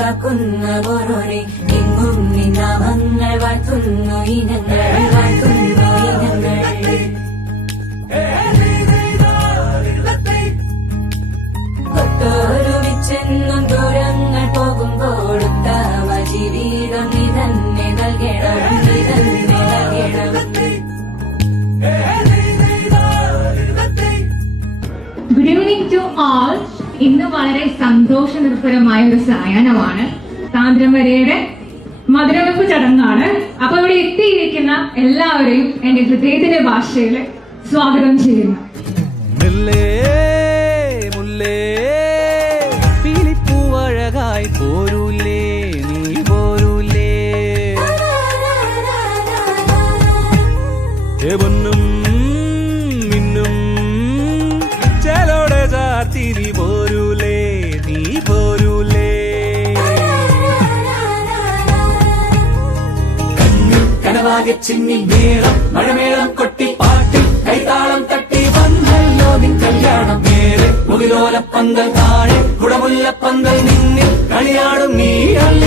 കാക്കുന്ന ഓരോരെ എങ്ങും നിന്നാമങ്ങൾ വാഴ്ത്തുന്നു ഇനങ്ങൾ വാഴ്ത്തുന്നു ഇനങ്ങൾ. ഒട്ടോരുമിച്ചെന്നും ദൂരങ്ങൾ പോകുമ്പോൾ ഉത്തമ ജീവിതം നീ തന്നെ നൽകണം നീ തന്നെ നൽകണം. Good evening to all. ഇന്ന് വളരെ സന്തോഷ നിർഭരമായ ഒരു സായാഹ്നമാണ്. താന്ത്രമരയുടെ മധുരവെപ്പ് ചടങ്ങാണ്. അപ്പൊ ഇവിടെ എത്തിയിരിക്കുന്ന എല്ലാവരെയും എന്റെ ഹൃദയത്തിന്റെ ഭാഷയിൽ സ്വാഗതം ചെയ്യുന്നു. പോരൂലേ നീ പോരൂലേ പൊന്നും മിന്നും ചേലോടെ ചാർത്തി നീ പോരൂലേ നീ പോരൂലേ. കനവാകെ ചിന്നി മേളം മഴമേളം കൊട്ടി പാട്ടി കൈതാളം തട്ടി വന്നല്ലോ നിൻ കല്യാണം. മേലെ മുകിലോലപ്പന്തൽ താഴെ കുടമുല്ലപ്പന്തൽ നിന്നിൽ കളിയാടും നീ അല്ല